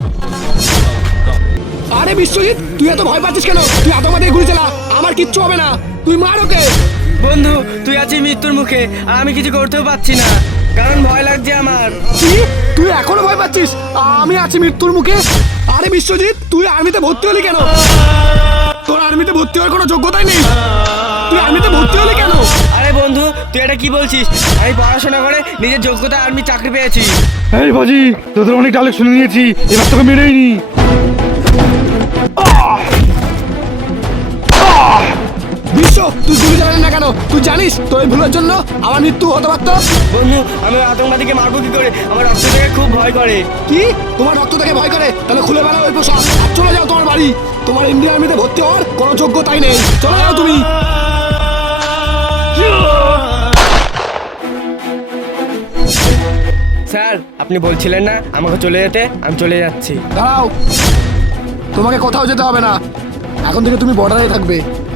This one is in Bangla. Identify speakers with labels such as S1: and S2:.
S1: আরে বিশ্বজিৎ, তুই এত ভয় পাচ্ছিস কেন? তুই আতঙ্ক দিয়ে গুলি চালা, আমার কিচ্ছু হবে না। তুই মার ওকে।
S2: বন্ধু, তুই আছিস মৃত্যুর মুখে আর আমি কিছু করতেও পারছি না, কারণ ভয় লাগছে আমার।
S1: কি? তুই এখনো ভয় পাচ্ছিস? আমি আছি মৃত্যুর মুখে। আরে বিশ্বজিৎ, তুই আর্মিতে ভর্তি হলি কেন? তোর আর্মিতে ভর্তি হওয়ার কোনো যোগ্যতাই নেই। তুই আর্মিতে ভর্তি হলি কেন?
S2: আরে বন্ধু, তুই এটা কি বলছিস? আমি পড়াশোনা করে নিজের যোগ্যতা আর্মি চাকরি পেয়েছি।
S3: এই বাজি, তোদের অনেক ডায়লগ শুনে নিয়েছি, এবার তোকে মেরেই নি।
S1: বিশ্ব, তুই গুলি চালালি না কেন? তুই জানিস তোর এই ভুলের জন্য আমার মৃত্যু হতে পারতো।
S2: বন্ধু, আমি ওই আতঙ্কবাদীকে মারবো কি করে? আমার রক্ত থেকে খুব ভয় করে।
S1: কি? তোমার রক্ত থেকে ভয় করে? তাহলে খুলে বেড়াও ওই পোশাক আর চলে যাও তোমার বাড়ি। তোমার ইন্ডিয়ান আর্মিতে ভর্তি হওয়ার কোনো যোগ্যতাই নেই। চলে যাও তুমি।
S2: স্যার, আপনি বলছিলেন না আমাকে চলে যেতে? আমি চলে যাচ্ছি।
S1: দাঁড়াও, তোমাকে কোথাও যেতে হবে না। এখন থেকে তুমি বর্ডারে থাকবে।